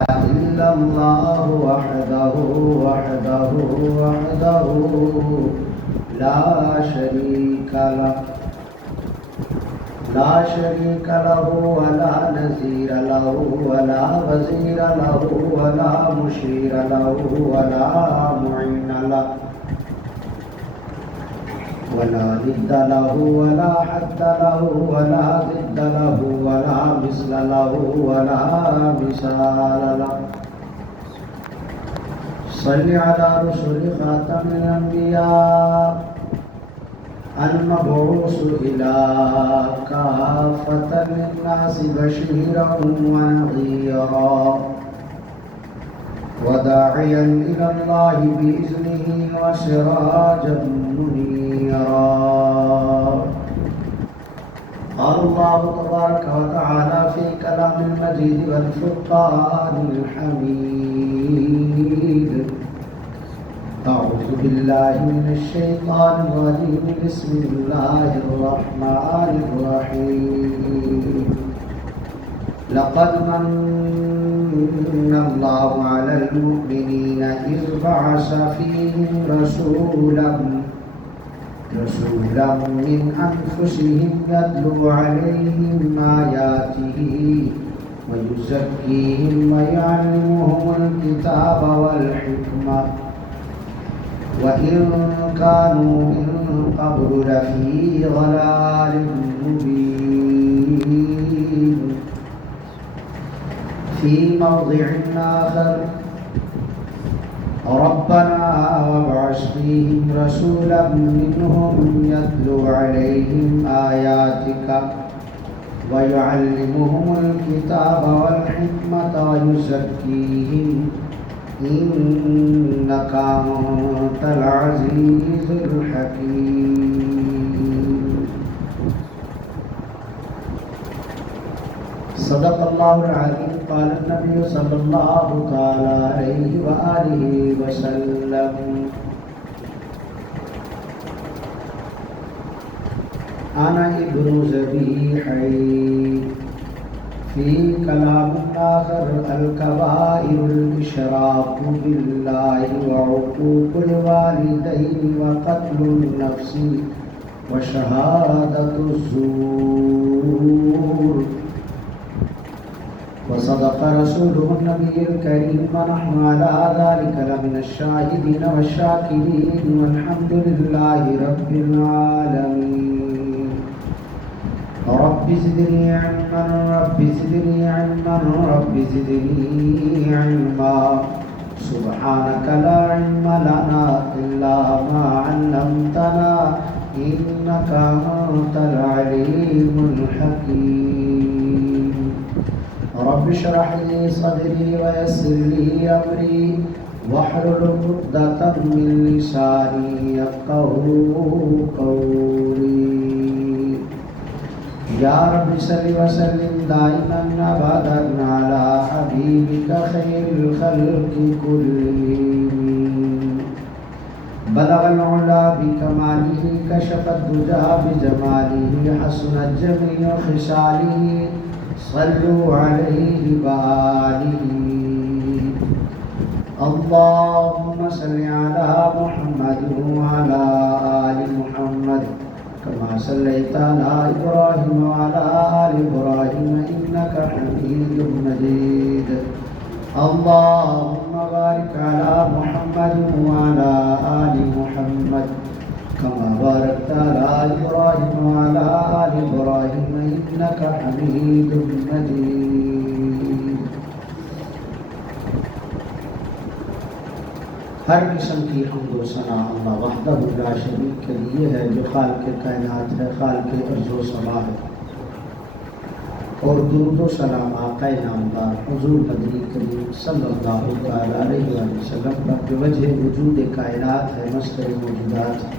إلا الله وحده وحده وحده لا شريك له ولا نظير له ولا وزير له ولا مشير له ولا معين له ولا ند له ولا حد له ولا ضد له ولا مثل له ولا مثال له. صل على رسول خاتم الأنبياء المبعوث إلى كافة للناس بشيرا ونذيرا وداعيا إلى الله بإذنه وسراجا منيرا. قال الله تبارك وتعالى في كلام المجيد والفرقان الحميد: أعوذ بالله من الشيطان الرجيم. بسم الله الرحمن الرحيم. لقد من الله على المؤمنين إذ بعث فيهم رسولا من أنفسهم يتلو عليهم آياته ويزكيهم ويعلمهم الكتاب والحكمة وإن كانوا من قبل لفي ضلال مبين. في موضع آخر: ربنا وابعث فيهم رسولا منهم يتلو عليهم آياتك ويعلمهم الكتاب والحكمة ويزكيهم إنك أنت العزيز الحكيم. صدق الله العظيم. قال النبي صلى الله تعالى عليه وآله وسلم: أنا ابن ذبيحين. في كلام آخر: الكبائر الإشراك بالله وعقوق الوالدين وقتل النفس وشهادة الزور. وصدق رسوله النبي الكريم ونحن على ذلك لمن الشاهدين والشاكرين والحمد لله رب العالمين. رب زدني علما رب زدني علما رب زدني علما. سبحانك لا علم لنا إلا ما علمتنا إنك أنت العليم الحكيم. رب اشرح لي صدري ويسر لي أمري واحلل عقدة من لساني يفقهوا قولي. يا رب صل وسلم دائما أبدا على حبيبك خير الخلق كلهم. بلغ العلا بكماله كشف الدجى بجماله حسنت جميع خصاله صلوا عليه وآله. اللهم صل على محمد وعلى آل محمد كما صليت على إبراهيم وعلى آل إبراهيم إنك حميد مجيد. اللهم بارك على محمد وعلى آل محمد كما باركت على إبراهيم وعلى آل إبراهيم إنك حميد مجيد. ہر قسم کی حمد و ثنا اللہ وحدہ لا شریک کے لیے ہے، جو خالق کائنات ہے، خالق ارض و سما ہے. اور درود و سلام آقا نامدار حضور مدنی کریم صلی اللہ علیہ وسلم پر جو وجہ وجود کائنات ہے، مصدر موجودات ہے.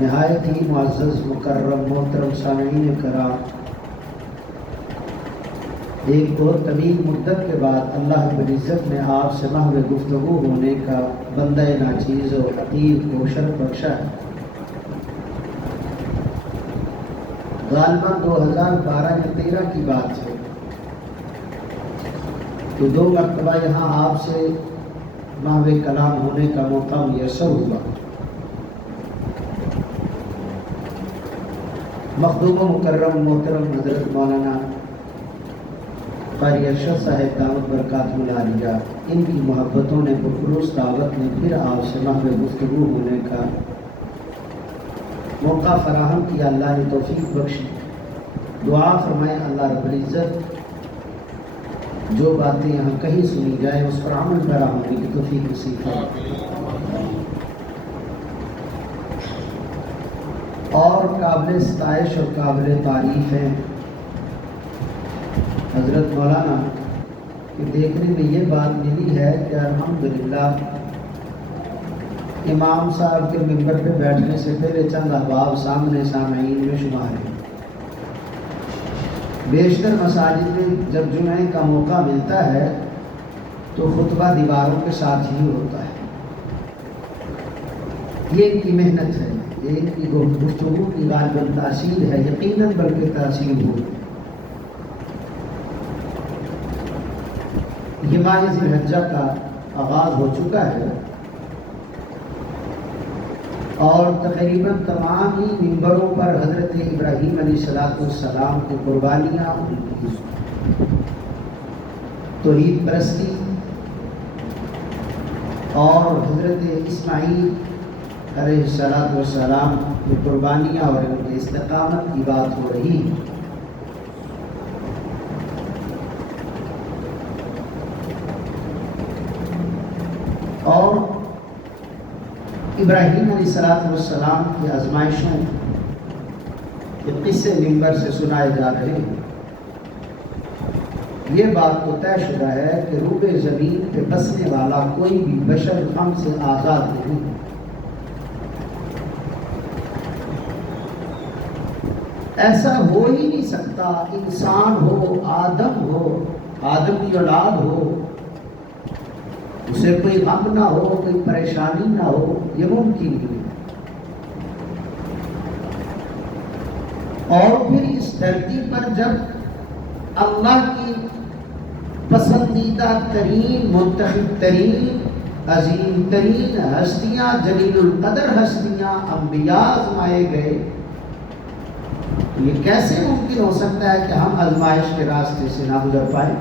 نہایت ہی معزز مکرم محترم سامعین کرام، ایک بہت طویل مدت کے بعد اللہ رب العزت نے آپ سے محو گفتگو ہونے کا بندہ ناچیز و حقیر کو شرف بخشا ہے. غالباً 2012 یا 13 کی بات ہے. تو 2 مرتبہ یہاں آپ سے محو کلام ہونے کا موقع میسر ہوا۔ مخدوم و مکرم محترم حضرت مولانا قاری ارشد صاحب دامت برکاتہ العالیہ، ان کی محبتوں نے پرخلوص دعوت میں پھر آپ سے محو گفتگو ہونے کا موقع فراہم کیا۔ اللہ نے توفیق بخشی۔ دعا فرمائیں اللہ رب العزت جو باتیں یہاں کہیں سنی جائے اس پر عمل پیرا ہونے کی توفیق نصیب فرمائے۔ اور قابل ستائش اور قابل تعریف ہے حضرت مولانا کہ دیکھنے میں یہ بات ملی ہے کہ الحمدللہ امام صاحب کے ممبر پہ بیٹھنے سے پہلے چند احباب سامنے سامعین میں شمار ہیں۔ بیشتر مساجد میں جب جمعے کا موقع ملتا ہے تو خطبہ دیواروں کے ساتھ ہی ہوتا ہے۔ یہ ان کی محنت ہے، یہ ان کی گفتگو کی غالباً تاثیر ہے، یقیناً بلکہ تاثیر ہو۔ یہ ماہ ذی الحجہ کا آغاز ہو چکا ہے اور تقریباً تمام ہی ممبروں پر حضرت ابراہیم علیہ السلام کی قربانیاں، ان کی توحید پرستی اور حضرت اسماعیل علیہ السلام کی قربانیاں اور ان کی استقامت کی بات ہو رہی ہے۔ اور ابراہیم علیہ السلام کی آزمائشوں کے قصے ممبر سے سنائے جا رہے ہیں۔ یہ بات تو طے شدہ ہے کہ روح زمین پہ بسنے والا کوئی بھی بشر غم سے آزاد نہیں۔ ایسا ہو ہی نہیں سکتا، انسان ہو، آدم کی اولاد ہو، اسے کوئی غم نہ ہو، کوئی پریشانی نہ ہو، یہ ممکن نہیں۔ اور پھر اس دھرتی پر جب اللہ کی پسندیدہ ترین، منتخب ترین، عظیم ترین ہستیاں، جلیل القدر ہستیاں، انبیاء آزمائے گئے، تو یہ کیسے ممکن ہو سکتا ہے کہ ہم آزمائش کے راستے سے نہ گزر پائیں؟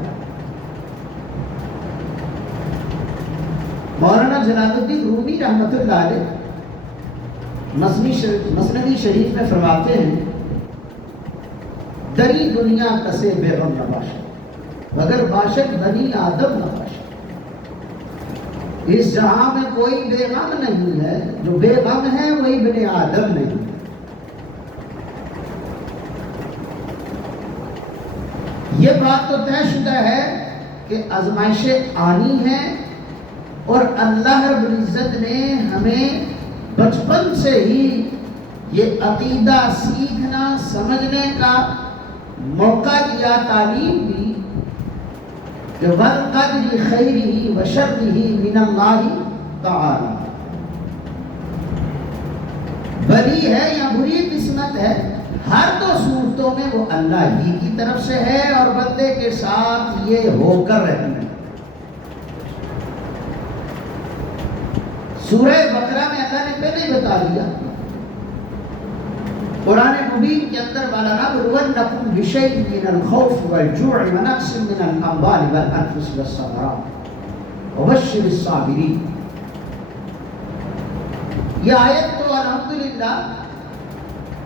مولانا جلال الدین رومی رحمۃ اللہ علیہ مثنوی شریف میں فرماتے ہیں، دری دنیا کسے بے غم نہ باشد مگر باشد بنی آدم نہ باشد۔ اس جہاں میں کوئی بے غم نہیں ہے، جو بے غم ہے وہی بنی آدم نہیں۔ یہ بات تو طے شدہ ہے کہ آزمائشیں آنی ہیں، اور اللہ رب العزت نے ہمیں بچپن سے ہی یہ عقیدہ سیکھنا، سمجھنے کا موقع دیا، تعلیم دی کہ وَالْقَدْرِ خَيْرِهِ وَشَرِّهِ مِنَ اللَّهِ تَعَالَى، بھلی ہے یا بری قسمت ہے، ہر دو صورتوں میں وہ اللہ ہی کی طرف سے ہے اور بندے کے ساتھ یہ ہو کر رہنا ہے۔ سورہ بقرہ میں اللہ نے پہلے ہی بتا دیا، قرآن مبین کے اندر وَلَنَبْلُوَنَّكُمْ بِشَيْءٍ مِّنَ الْخَوْفِ وَالْجُوعِ وَنَقْصٍ مِّنَ الْأَمْوَالِ وَالْأَنفُسِ وَالثَّمَرَاتِ وَبَشِّرِ الصَّابِرِينَ۔ یہ آیت تو الحمدللہ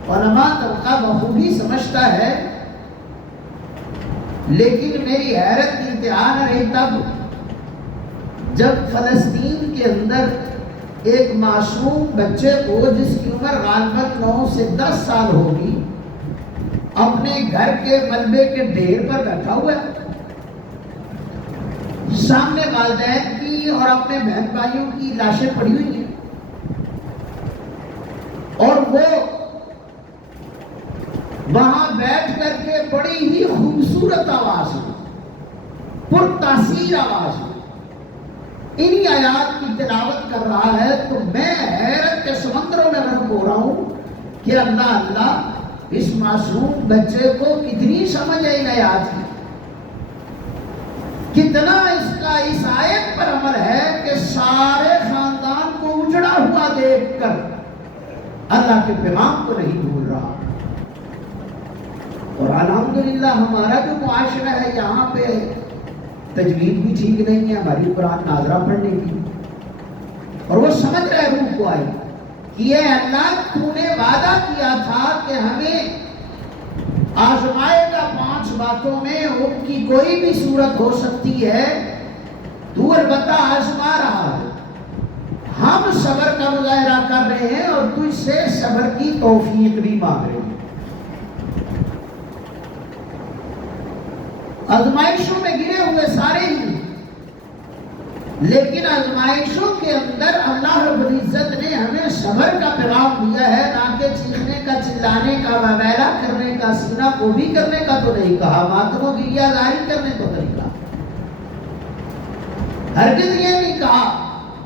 علماء طبقہ بخوبی سمجھتا ہے، لیکن میری حیرت کی انتہا نہ رہی تب جب فلسطین کے اندر ایک معصوم بچے کو جس کی عمر غالباً 9 سے 10 سال ہوگی، اپنے گھر کے ملبے کے ڈھیر پر بیٹھا ہوا ہے، سامنے والدین کی اور اپنے بہن بھائیوں کی لاشیں پڑی ہوئی ہیں، اور وہ وہاں بیٹھ کر کے بڑی ہی خوبصورت آواز میں، پرتاثیر آواز میں انہی آیات کی تلاوت کر رہا ہے، تو میں حیرت کے سمندروں میں غرق ہو رہا ہوں کہ اللہ اس معصوم بچے کو کتنی سمجھ ہے ان آیات کی، کتنا اس کا اس آیت پر عمل ہے کہ سارے خاندان کو اجڑا ہوا دیکھ کر اللہ کے پیغام کو نہیں بھول رہا. اور الحمدللہ ہمارا جو معاشرہ ہے یہاں پہ تجوید بھی ٹھیک نہیں ہے ہماری قرآن ناظرہ پڑھنے کی، اور وہ سمجھ رہے روح کو آئی کہ یہ اللہ تو نے وعدہ کیا تھا کہ ہمیں آزمائے گا 5 باتوں میں، ان کی کوئی بھی صورت ہو سکتی ہے، تو البتہ آزما رہا ہے. ہم صبر کا مظاہرہ کر رہے ہیں اور تجھ سے صبر کی توفیق بھی مانگ رہے ہیں. آزمائشوں میں گرے ہوئے سارے ہی، لیکن آزمائشوں کے اندر اللہ رب العزت نے ہمیں صبر کا پیغام دیا ہے، نہ کہ چیخنے کا، چلانے کا، ویلا کرنے کا، سینہ کو بھی کرنے کا تو نہیں کہا، ماتم و گریہ ظاہر کرنے کو نہیں کہا. ہرگز یہ نہیں کہا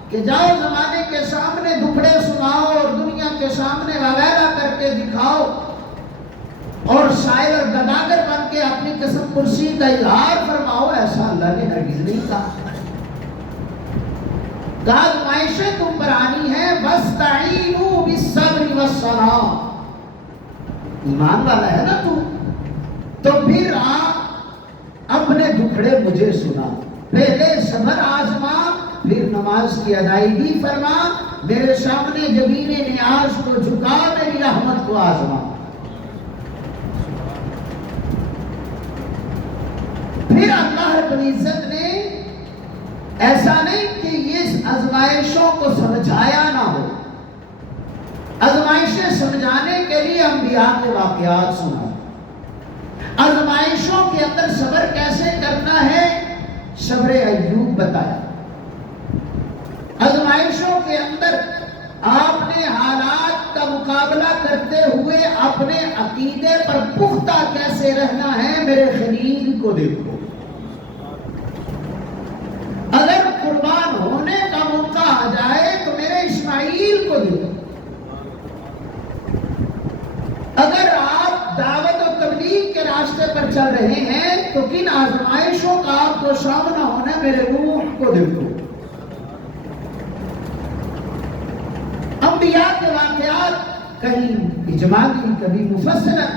کہ جاؤ زمانے کے سامنے دکھڑے سناؤ اور دنیا کے سامنے ویلا کر کے دکھاؤ اور شاعر اور گداگر بن کے اپنی قسم کرسی کا اظہار فرماؤ. ایسا اللہ نے ہرگز نہیں کہا. آزمائشیں تم پر آنی ہے، وَاسْتَعِینُوا بِالصَّبْرِ وَالصَّلَاةِ. ایمان والا ہے نا تو پھر اپنے دکھڑے مجھے سنا، پہلے صبر آزما، پھر نماز کی ادائیگی فرما، میرے سامنے جبین نیاز کو جھکا، میری رحمت کو آزما. پھر اللہ رب العزت نے ایسا نہیں کہ یہ آزمائشوں کو سمجھایا نہ ہو، آزمائشیں سمجھانے کے لیے انبیاء کے واقعات سنا. آزمائشوں کے اندر صبر کیسے کرنا ہے صبر ایوب بتایا. آزمائشوں کے اندر آپ نے حالات کا مقابلہ کرتے ہوئے اپنے عقیدے پر پختہ کیسے رہنا ہے میرے خلیل کو دیکھو. اگر قربان ہونے کا موقع آ جائے تو میرے اسماعیل کو دیکھو. اگر آپ دعوت و تبلیغ کے راستے پر چل رہے ہیں تو کن آزمائشوں کا آپ کو سامنا ہونا ہے میرے روح کو دیکھو. انبیاء کے واقعات کہیں اجمالی کبھی مفصلاً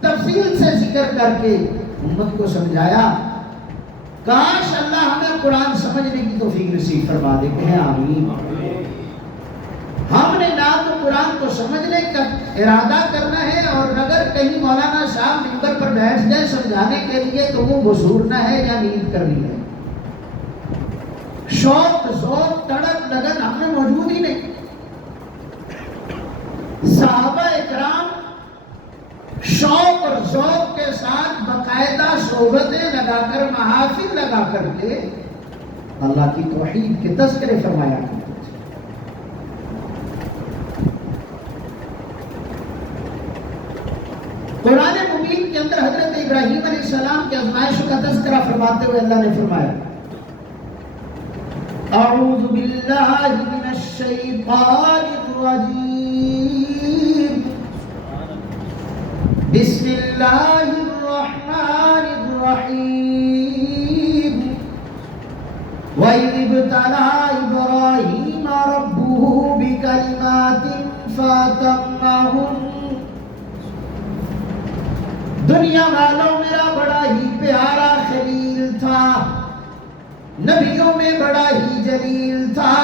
تفصیل سے ذکر کر کے امت کو سمجھایا. کاش اللہ ہمیں قرآن سمجھنے کی توفیق نصیب فرما دے. کہیں آمین. ہم نے نہ تو قرآن کو سمجھنے کا ارادہ کرنا ہے، اور اگر کہیں مولانا صاحب منبر پر بیٹھ جائے سمجھانے کے لیے تو وہ بزورنا ہے یا نیند کرنی ہے. شوق، ذوق، تڑپ، لگن ہم میں موجود ہی نہیں. صحابہ اکرام شوق اور ذوق کے ساتھ باقاعدہ صحبتیں لگا کر، محافل لگا کر کے اللہ کی توحید کے تذکرے فرمایا کرتے تھے. قرآن مبین کے اندر حضرت ابراہیم علیہ السلام کی آزمائشوں کا تذکرہ فرماتے ہوئے اللہ نے فرمایا اعوذ باللہ من الشیطان الرجیم بسم اللہ الرحمن الرحیم وَإِذِ ابْتَلَىٰ إِبْرَاهِيمَ رَبُّهُ بِكَلِمَاتٍ فَأَتَمَّهُنَّ. دنیا والوں میرا بڑا ہی پیارا خلیل تھا، نبیوں میں بڑا ہی جلیل تھا،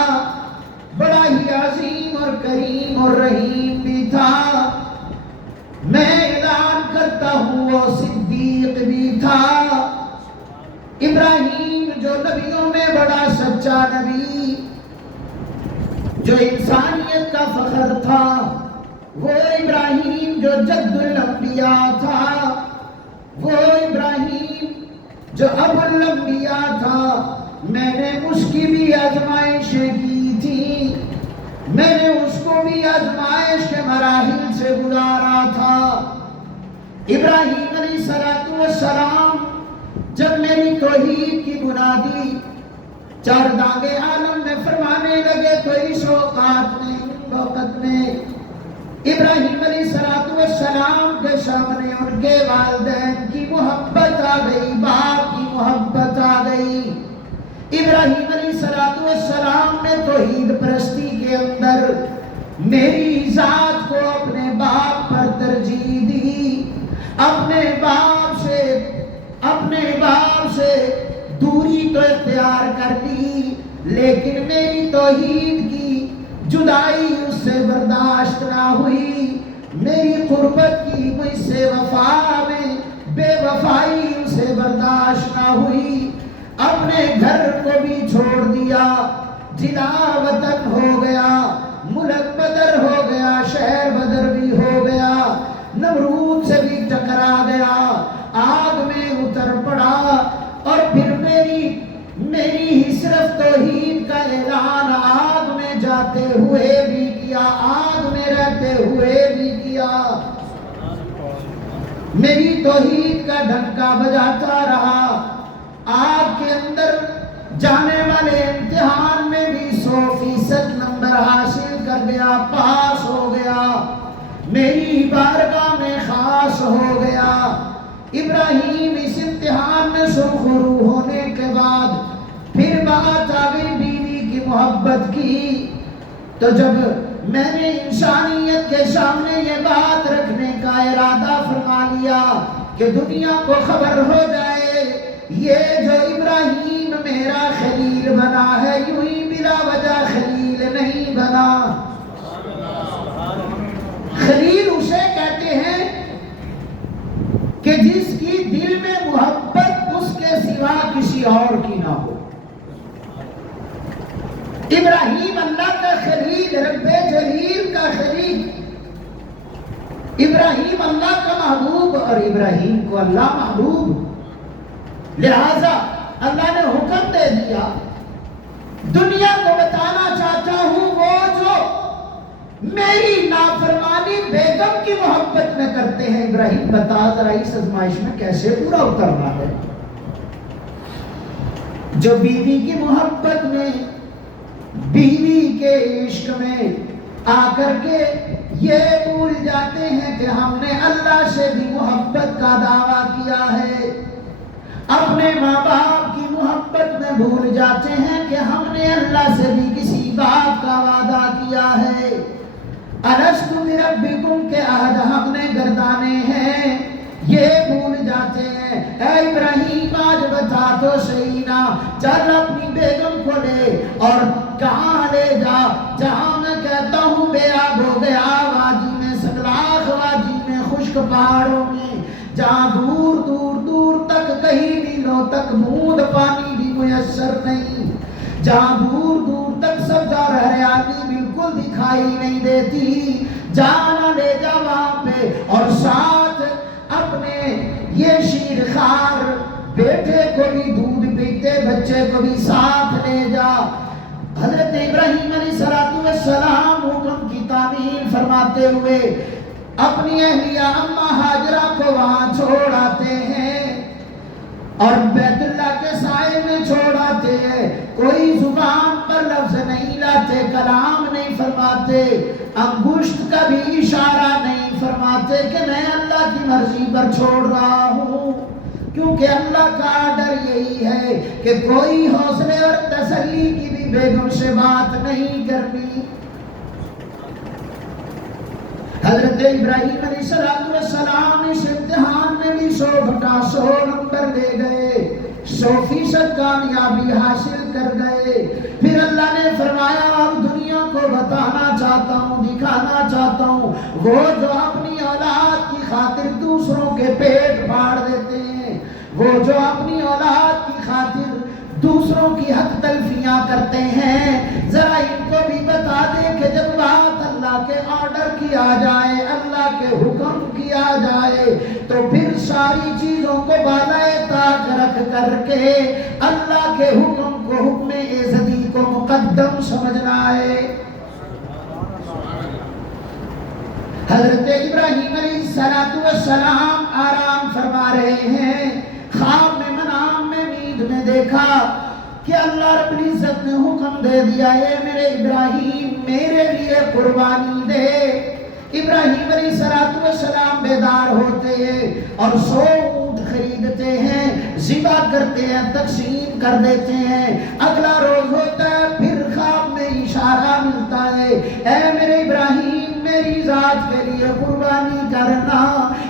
بڑا ہی عظیم اور کریم اور رحیم بھی تھا. میں اعلان کرتا ہوں وہ صدیق بھی تھا. ابراہیم جو نبیوں میں بڑا سچا نبی، جو انسانیت کا فخر تھا، وہ ابراہیم جو جد الانبیاء تھا، وہ ابراہیم جو ابو الانبیاء تھا. میں نے اس کی بھی آزمائشیں کی تھی، میں نے اس کو بھی آزمائش کے مراحل سے گزارا تھا. ابراہیم علیہ السلام جب میری توحید کی بنیادی چار دانگے عالم میں فرمانے لگے تو اس وقت میں ابراہیم علیہ السلام کے سامنے ان کے والدین کی محبت آ گئی، باپ کی محبت آ گئی۔ ابراہیم علیہ السلام نے توحید پرستی کے اندر میری ذات کو اپنے باپ پر ترجیح دی، اپنے باپ سے دوری تو اختیار کر لی، لیکن میری توحید کی جدائی اس سے برداشت نہ ہوئی، میری قربت کی مجھ سے وفا میں بے وفائی اسے برداشت نہ ہوئی، اپنے گھر کو بھی چھوڑ دیا، جلا وطن ہو گیا، ملک بدر ہو گیا، شہر بدر بھی ہو گیا، نمرود سے بھی ٹکرا گیا، آگ میں اتر پڑا، اور پھر میری ہی صرف توحید کا اعلان آگ میں جاتے ہوئے بھی کیا، آگ میں رہتے ہوئے بھی کیا، میری توحید کا ڈنکا بجاتا رہا، آگ کے اندر جانے والے امتحان میں بھی 100% نمبر حاصل کر گیا، پاس ہو گیا، میری بارگاہ میں خاص ہو گیا۔ ابراہیم اس امتحان میں سرخرو ہونے کے بعد پھر بات آ گئی بیوی کی محبت کی، تو جب میں نے انسانیت کے سامنے یہ بات رکھنے کا ارادہ فرما لیا کہ دنیا کو خبر ہو جائے یہ جو ابراہیم میرا خلیل بنا ہے یوں ہی بلا وجہ خلیل نہیں بنا، خلیل اسے کہتے ہیں کہ جس کی دل میں محبت اس کے سوا کسی اور کی نہ ہو۔ ابراہیم اللہ کا خلیل، رب جلیل کا خلیل، ابراہیم اللہ کا محبوب اور ابراہیم کو اللہ محبوب، لہذا اللہ نے حکم دے دیا، دنیا کو بتانا چاہتا ہوں وہ جو میری نافرمانی بیگم کی محبت میں کرتے ہیں، ابراہیم بتا ذرا اس آزمائش میں کیسے پورا اترنا ہے، جو بیوی کی محبت میں، بیوی کے عشق میں آ کر کے یہ بھول جاتے ہیں کہ ہم نے اللہ سے بھی محبت کا دعویٰ کیا ہے، اپنے ماں باپ کی محبت میں بھول جاتے ہیں کہ ہم نے اللہ سے بھی کسی بات کا وعدہ کیا ہے، الست بربکم کے عہد ہم نے گردانے ہیں، یہ بھول جاتے ہیں۔ اے ابراہیم آج بتا تو صحیح نا، چل اپنی بیگم کو لے اور کہاں لے جا جہاں میں کہتا ہوں بے آب ہو گیا، وادی میں سگلاخ، وادی میں خشک پہاڑوں میں، جہاں دور دور دور تک کہیں میلوں تک بوند پانی بھی میسر نہیں، جہاں دور دور تک سبزہ ہریالی بالکل دکھائی نہیں دیتی، جانا لے جا وہاں پہ، اور ساتھ اپنے یہ شیر خار بیٹے کو بھی دودھ پیتے بچے کو بھی ساتھ لے جا۔ حضرت ابراہیم علیہ السلام حکم کی تعمیل فرماتے ہوئے اپنی اہلیہ اماں ہاجرہ کو وہاں چھوڑ آتے ہیں اور بیت اللہ کے سائے میں چھوڑ آتے ہیں، کوئی زبان پر لفظ نہیں لاتے، کلام نہیں فرماتے، انگشت کا بھی اشارہ نہیں فرماتے کہ میں اللہ کی مرضی پر چھوڑ رہا ہوں، کیونکہ اللہ کا آرڈر یہی ہے کہ کوئی حوصلے اور تسلی کی بھی بیگم سے بات نہیں کرنی۔ حضرت ابراہیم علیہ السلام اس امتحان میں بھی 100/100 نمبر لے گئے، 100% کامیابی حاصل کر گئے۔ پھر اللہ نے فرمایا اب دنیا کو بتانا چاہتا ہوں، دکھانا چاہتا ہوں وہ جو اپنی اولاد کی خاطر دوسروں کے پیٹ پھاڑ دیتے ہیں، وہ جو اپنی اولاد کی خاطر دوسروں کی حق تلفیاں کرتے ہیں، ذرا ان کو بھی بتا دے کہ جب بات اللہ کے آرڈر کی آ جائے، اللہ کے حکم کی آ جائے تو پھر ساری چیزوں کو بالائے طاق رکھ کر کے اللہ کے حکم کو، حکم ایزدی کو مقدم سمجھنا ہے۔ حضرت ابراہیم علیہ السلام آرام فرما رہے ہیں، خواب میں منام میں نیند میں دیکھا کہ اللہ رب العزت نے حکم دے دیا ہے میرے ابراہیم میرے لیے قربانی دے۔ ابراہیم علیہ السلام بیدار ہوتے ہیں اور 100 اونٹ خریدتے ہیں، ذبح کرتے ہیں، تقسیم کر دیتے ہیں، اگلا روز ہوتا ہے پھر خواب میں اشارہ ملتا ہے، اے میرے ابراہیم میری ذات کے لیے قربانی کرنا۔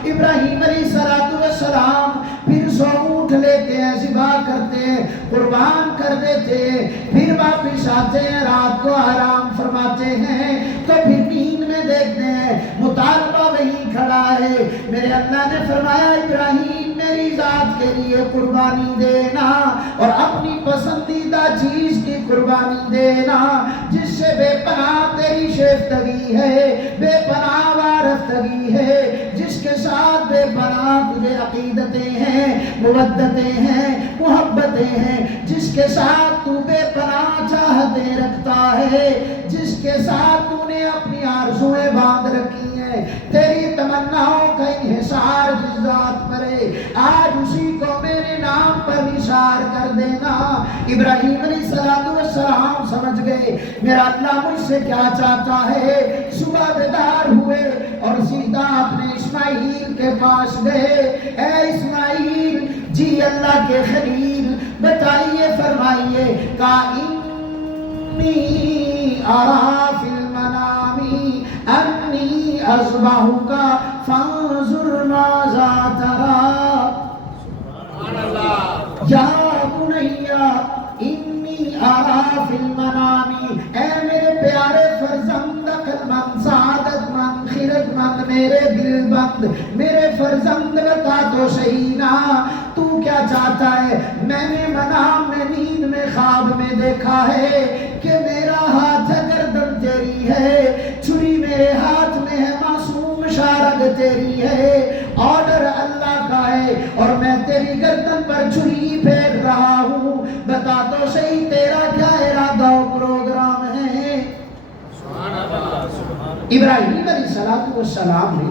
ابراہیم علیہ السلام پھر 100 اونٹ لیتے ہیں، ذبح کرتے ہیں، قربان کر دیتے ہیں، پھر واپس آتے ہیں، رات کو آرام فرماتے ہیں، تو پھر نیند میں دیکھتے ہیں مطالبہ وہیں کھڑا ہے۔ میرے اللہ نے فرمایا ابراہیم میری ذات کے لیے قربانی دینا اور اپنی پسندیدہ چیز کی قربانی دینا، جس سے بے پناہ تیری شیفتگی ہے، بے پناہ وارفتگی ہے، جس کے ساتھ بے پناہ تجھے عقیدتیں ہیں، مودتیں ہیں، محبتیں ہیں، جس کے ساتھ تو بے پناہ چاہتیں رکھتا ہے، جس کے ساتھ تو نے اپنی آرزویں باندھ رکھی ہیں، تیری تمناؤں کا انحصار جس ذات پر ہے، آج اسی کو میرے نام پر نثار کر دینا۔ ابراہیم علیہ السلام سمجھ گئے میرا اللہ مجھ سے کیا چاہتا ہے، صبح بیدار ہوئے اور سیدھا اپنے اسماعیل کے پاس گئے۔ اے اسماعیل جی اللہ کے خلیل بتائیے فرمائیے، کہا انی ارا فی المنام انی اذبحک فانظر ماذا تری۔ یا بنیا انی ارا فی المنام، اے میرے پیارے فرزند عقلمند سعادت مند خیرت مند میرے دل بند میرے فرزند بتا تو صحیح نا تو کیا چاہتا ہے؟ میں نے منام میں نیند میں خواب میں دیکھا ہے کہ میرا ہاتھ گردن تیری ہے، چھری میرے ہاتھ میں ہے، معصوم شارگ تیری ہے، آرڈر اللہ کا ہے اور میں تیری گردن پر چھری پھیر رہا ہوں، بتا تو صحیح تیرا کیا ارادہ و پروگرام ہے؟ ابراہیم علیہ السلام نے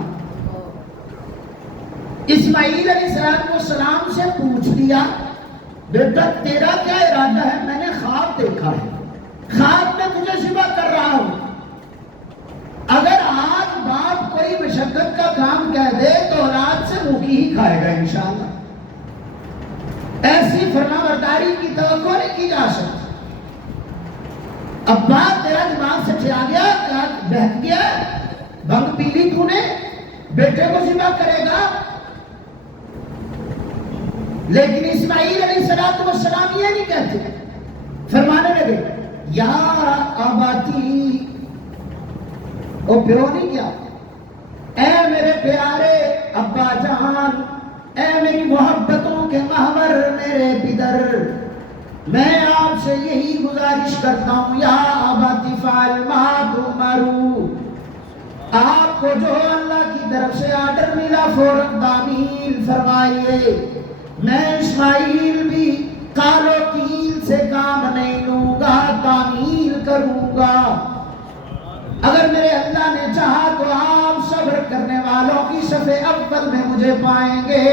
اسماعیل علیہ السلام سے پوچھ لیا، بیٹا تیرا کیا ارادہ ہے؟ میں نے خواب دیکھا ہے، خواب میں تجھے ذبح کر رہا ہوں، اگر آج باپ کوئی مشقت کا کام کہہ دے تو اولاد سے منہ کی ہی کھائے گا انشاءاللہ۔ ایسی فرما برداری کی توقع نہیں کی جا سکتی۔ اب بات تیرا دماغ سے کھیا گیا، کیا بہت گیا، بھنگ پی لی تو نے، بیٹے کو ذبح کرے گا؟ لیکن اسماعیل علیہ السلام یہ نہیں کہتے، فرمانے لگے یا آباتی، وہ پیو نہیں کیا، اے میرے پیارے ابا جان، اے میری محبتوں کے محور میرے پدر، میں آپ سے یہی گزارش کرتا ہوں، یا آباتی فعل ما تؤمروا، آپ کو جو اللہ کی طرف سے آرڈر ملا فوراً تعمیل فرمائیے۔ میں اسماعیل بھی قال و قیل سے کام نہیں لوں گا، تعمیل کروں گا۔ اگر میرے اللہ نے چاہا تو آپ صبر کرنے والوں کی صف اول میں مجھے پائیں گے۔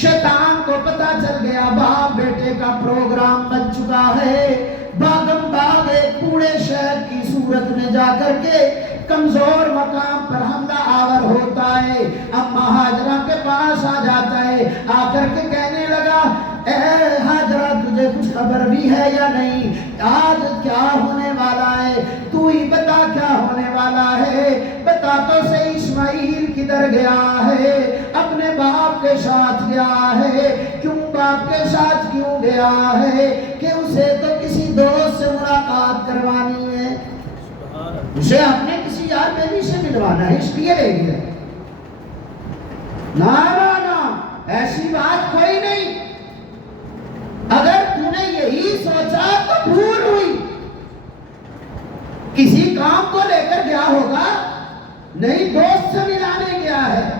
شیطان کو پتا چل گیا باپ بیٹے کا پروگرام بن چکا ہے، باغم باغ ایک کوڑے شہر کی صورت میں جا کر کے کمزور مقام پر حملہ آور ہوتا ہے، اما ہاجرہ کے پاس آ جاتا ہے، آ کر کے کہنے لگا اے ہاجرہ تجھے کچھ خبر بھی ہے یا نہیں؟ آج کیا ہونے والا ہے؟ تو ہی بتا کیا ہونے والا ہے، بتا تو صحیح اسماعیل کدھر گیا ہے؟ اپنے باپ کے ساتھ گیا ہے، کیوں باپ کے ساتھ کیوں گیا ہے؟ کہ اسے تو کسی دوست سے ملاقات کروانی ہے، اسے اپنے کسی یار بیوی سے ملوانا ہے، اس لیے لے گیا۔ نا نا نا، ایسی بات کوئی نہیں، اگر تو نے یہی سوچا تو بھول ہوئی، کسی کام کو لے کر گیا ہوگا، نہیں دوست سے ملانے گیا ہے،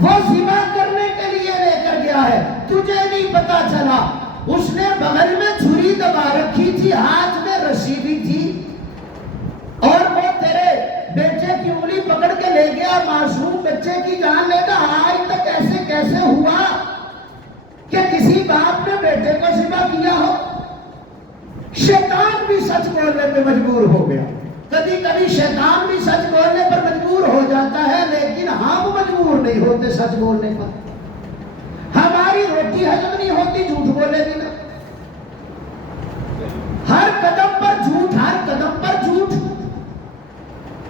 وہ ذبح کرنے کے لیے لے کر گیا ہے، تجھے نہیں پتا چلا۔ اس نے بغل میں چھری دبا رکھی تھی، ہاتھ میں رسی بھی تھی، اور وہ تیرے بیٹے کی انگلی پکڑ کے لے گیا، معصوم بچے کی جان لے گا۔ آج تک ایسے کیسے ہوا کہ کسی باپ نے بیٹے کو ذبح کیا ہو؟ شیطان بھی سچ بولنے پہ مجبور ہو گیا، کبھی کبھی شیطان بھی سچ بولنے پر مجبور ہو جاتا ہے، لیکن ہم مجبور نہیں ہوتے سچ بولنے پر۔ ہماری روٹی ہضم نہیں ہوتی جھوٹ بولے گی نا. ہر قدم پر جھوٹ، ہر قدم پر جھوٹ.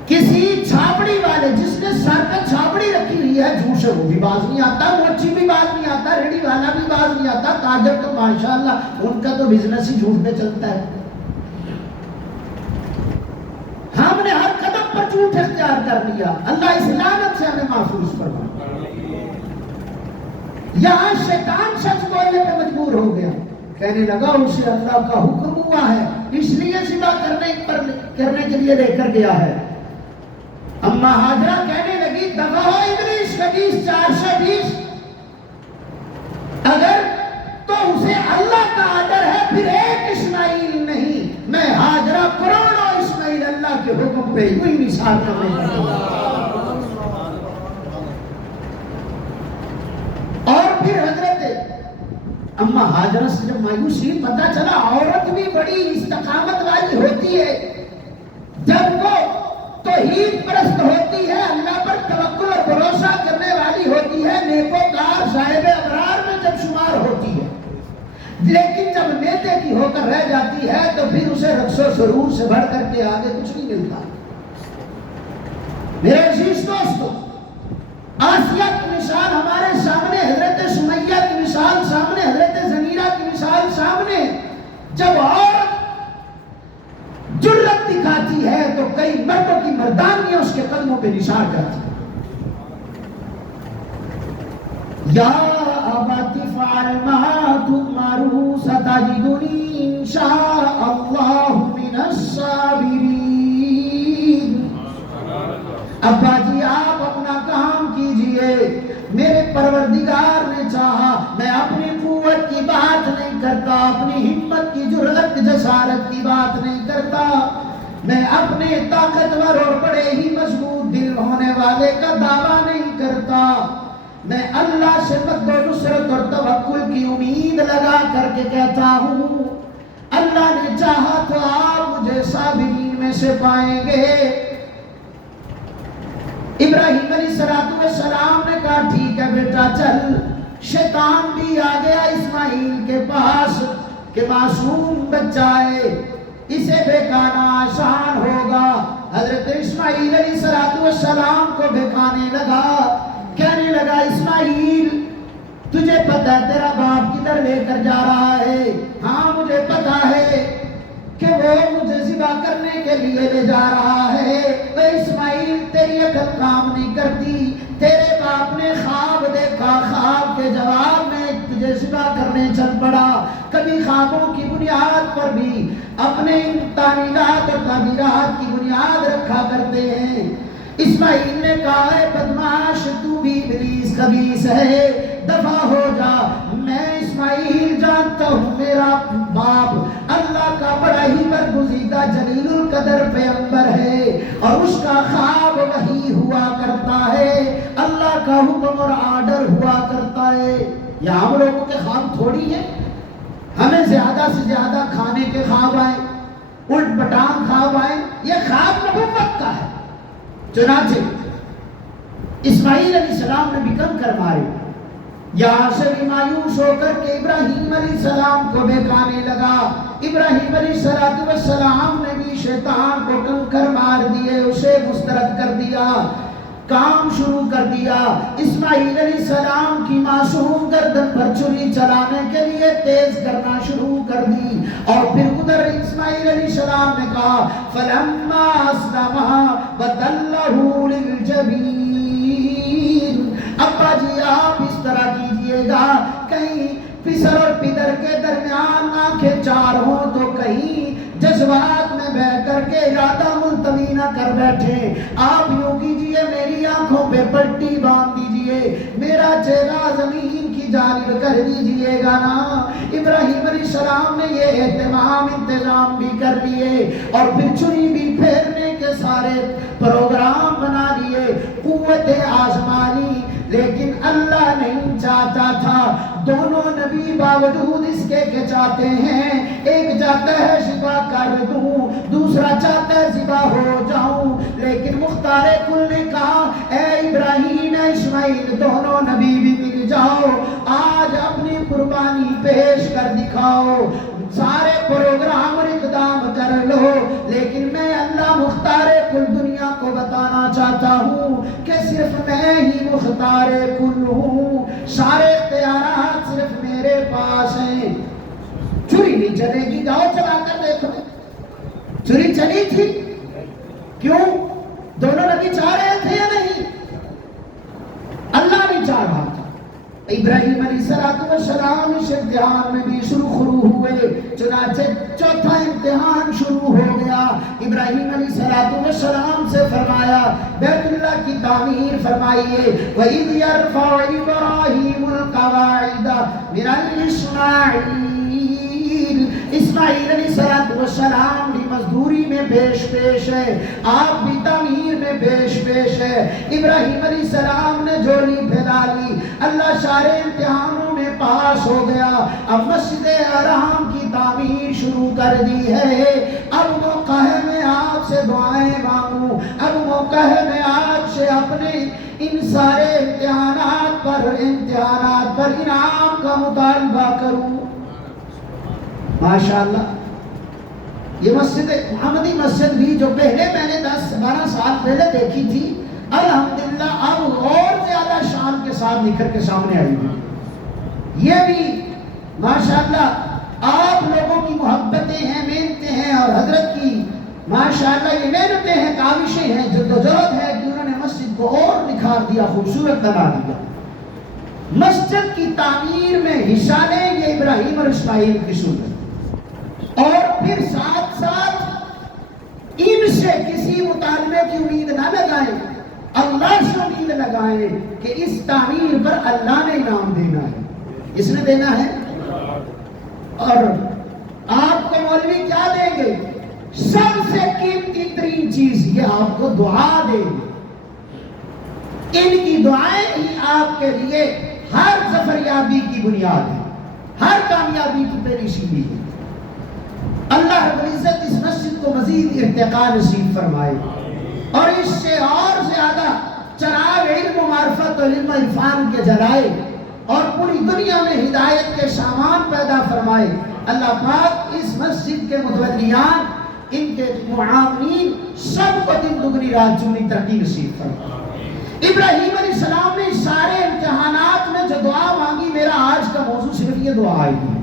کسی چھاپڑی والے جس نے سر پہ چھاپڑی رکھی ہوئی ہے جھوٹ سے وہ بھی باز نہیں آتا، موچی بھی باز نہیں آتا، ریڑھی والا بھی باز نہیں آتا، تاجر تو ماشاءاللہ ان کا تو بزنس ہی جھوٹ پہ چلتا ہے. ہم نے ہر قدم پر جھوٹ اختیار کر لیا. اللہ اس لعنت سے ہمیں محفوظ فرمائے. یہاں شیطان سچ بولنے پہ مجبور ہو گیا، کہنے لگا اسے اللہ کا حکم ہوا ہے اس لیے ذبح کرنے کے لیے لے کر گیا ہے. اما ہاجرہ کہنے لگی دفع ہو ابلیس خبیث 420، اگر تو اسے اللہ کا آڈر ہے پھر ایک اسماعیل نہیں، میں ہاجرہ کروڑوں اسماعیل اللہ کے حکم پہ یوں ہی نثار کرنے لگا. اور پھر حضرت اما ہاجرہ سے جب مایوسی پتہ چلا عورت بھی بڑی استقامت والی ہوتی ہے، جب وہ توحید پرست ہوتی ہے، اللہ پر توکل اور بھروسہ کرنے والی ہوتی ہے، نیکوکار صاحب ابرار میں جب شمار ہوتی ہے، لیکن جب نیتے کی ہو کر رہ جاتی ہے تو پھر اسے رقص و سرور سے بڑھ کر کے آگے کچھ نہیں ملتا. میرے عزیز دوستو، آسیہ کی مثال ہمارے سامنے، حضرت سمیہ کی مثال سامنے، حضرت زنیرہ کی مثال سامنے. جب عورت جرت دکھاتی ہے تو کئی مردوں کی مردانیاں اس کے قدموں پہ نثار جاتی ہیں. یا ابت فعل ما تؤمر ستجدنی ان شاء اللہ من الصابرین. ابا جی آپ اپنا کام کیجئے، میرے پروردگار نے چاہا. میں اپنی قوت کی بات نہیں کرتا، اپنی ہمت کی جرأت جسارت کی بات نہیں کرتا، میں اپنے طاقتور اور بڑے ہی مضبوط دل ہونے والے کا دعویٰ نہیں کرتا. میں اللہ سے مدد و نصرت اور توکل کی امید لگا کر کے کہتا ہوں اللہ نے چاہا تو آپ مجھے صابرین میں سے پائیں گے. ابراہیم علیہ السلام نے کہا ٹھیک ہے بیٹا چل. شیطان بھی آ گیا اسماعیل کے پاس کہ معصوم بچہ ہے، اسے بہکانا آسان ہوگا. حضرت اسماعیل علیہ السلام کو بہکانے لگا، کہنے لگا اسماعیل تجھے پتا ہے تیرا باپ کدھر لے کر جا رہا ہے؟ ہاں مجھے پتا ہے کہ وہ مجھے ذبح کرنے کے لیے لے جا رہا ہے. اے اسماعیل تیری عقل کام نہیں کرتی، تیرے باپ نے خواب دیکھا، خواب کے جواب میں تجھے ذبح کرنے چل پڑا. کبھی خوابوں کی بنیاد پر بھی اپنے تعمیرات اور تعبیرات کی بنیاد رکھا کرتے ہیں. اسماعیل نے کہا اے بدماش تو بھی ابلیس خبیث ہے، دفع ہو جا. میں اسماعیل جانتا ہوں میرا باپ اللہ کا بڑا ہی برگزیدہ جلیل القدر پیغمبر ہے اور اس کا خواب وحی ہوا کرتا ہے، اللہ کا حکم اور آرڈر ہوا کرتا ہے. یہ ہم لوگوں کے خواب تھوڑی ہے، ہمیں زیادہ سے زیادہ کھانے کے خواب آئے، الٹ پٹانگ خواب آئے، یہ خواب نبوت کا ہے. چنانچہ اسماعیل علیہ السلام نے بکن کر مارے. یہاں سے بھی مایوس ہو کر کے ابراہیم علیہ السلام کو بہکانے لگا. ابراہیم علیہ السلام نے بھی شیطان کو کنکر مار دیے، اسے مسترد کر دیا، کام شروع کر دیا. اسماعیل علیہ السلام کی معصوم گردن پر چھری چلانے کے لیے تیز کرنا شروع کر دی. اور پھر ادھر اسماعیل علیہ السلام نے کہا فلما اسلما وتلہ للجبین. ابا جی آپ اس طرح کیجئے گا، کہیں پسر اور پدر کے درمیان آنکھیں چار ہوں تو کہیں جذبات میں بہ کر کے ارادہ ملتوی نہ کر بیٹھے. آپ یوں کیجئے میری آنکھوں پہ پٹی باندھ دیجئے، میرا چہرہ زمین کی جانب کر دیجئے گا نا. ابراہیم علیہ السلام نے یہ اہتمام انتظام بھی کر لیے اور پھر چھری بھی پھیرنے کے سارے پروگرام بنا لیے. قوت آزمانی لیکن اللہ نہیں چاہتا تھا. دونوں نبی باوجود اس کے چاہتے ہیں، ایک چاہتا ہے ذبح کر دوں، دوسرا چاہتا ہے ذبح ہو جاؤں. لیکن مختار کل نے کہا اے ابراہیم اے اسماعیل دونوں نبی بھی مل جاؤ، آج اپنی قربانی پیش کر دکھاؤ، سارے پروگرام اور اقدام کر لو. لیکن میں اللہ مختار کل دنیا کو بتانا چاہتا ہوں کہ صرف میں ہی مختار کل ہوں، سارے اختیارات صرف میرے پاس ہیں. چھری نہیں چلے گی، جاؤ چلا کر دیکھو. چھری چلی تھی، کیوں؟ دونوں نبی چاہ رہے تھے یا نہیں؟ اللہ نہیں چاہ رہا تھا. ابراہیم علیہ السلام اس امتحان میں بھی شروع ہوئے، چنانچہ چوتھا امتحان شروع ہو گیا. ابراہیم علیہ السلام سے فرمایا بیت اللہ کی تعمیر فرمائیے. وَإِذْ يَرْفَعُ إِبْرَاهِيمُ الْقَوَاعِدَ مِنَ الْإِسْمَاعِيلِ، اسماعیل علیہ السلام بھی مزدوری میں پیش ہے، آپ بھی تعمیر میں پیش ہے. ابراہیم علیہ السلام نے جھولی پھیلا لی، اللہ سارے امتحانوں میں پاس ہو گیا. اب مسجد حرام کی تعمیر شروع کر دی ہے. اب موقع ہے میں آپ سے دعائیں مانگوں، اب موقع ہے میں آپ سے اپنے ان سارے امتحانات پر انعام کا مطالبہ کروں. ماشاءاللہ یہ مسجد محمدی مسجد بھی جو پہلے میں نے 10-12 سال پہلے دیکھی تھی، الحمدللہ اب اور زیادہ شان کے ساتھ نکھر کے سامنے آئی ہوئی. یہ بھی ماشاءاللہ آپ لوگوں کی محبتیں ہیں، محنتیں ہیں، اور حضرت کی ماشاءاللہ یہ محنتیں ہیں، کاوشیں ہیں، جدوجہد ہے کہ انہوں نے مسجد کو اور نکھار دیا، خوبصورت بنا دیا. مسجد کی تعمیر میں حصہ لیں یہ ابراہیم اور اسماعیل کی سنت، اور پھر ساتھ ساتھ ان سے کسی مطالبے کی امید نہ لگائیں، اللہ سے امید لگائیں کہ اس تعمیر پر اللہ نے انعام دینا ہے. اس نے دینا ہے. اور آپ کو مولوی کیا دیں گے؟ سب سے قیمتی ترین چیز یہ آپ کو دعا دیں گے. ان کی دعائیں ہی آپ کے لیے ہر ظفریابی کی بنیاد ہے، ہر کامیابی کی پہلی سیڑھی ہے. اللہ رب العزت اس مسجد کو مزید ارتقاء نصیب فرمائے اور اس سے اور زیادہ چراغ علم و معرفت و علم و عرفان کے جلائے اور پوری دنیا میں ہدایت کے سامان پیدا فرمائے. اللہ پاک اس مسجد کے متولیان، ان کے معاونین سب کو دن دگنی رات چگنی ترقی نصیب فرمائے. ابراہیم علیہ السلام نے سارے امتحانات میں جو دعا مانگی، میرا آج کا موضوع صرف یہ دعا آئی ہے.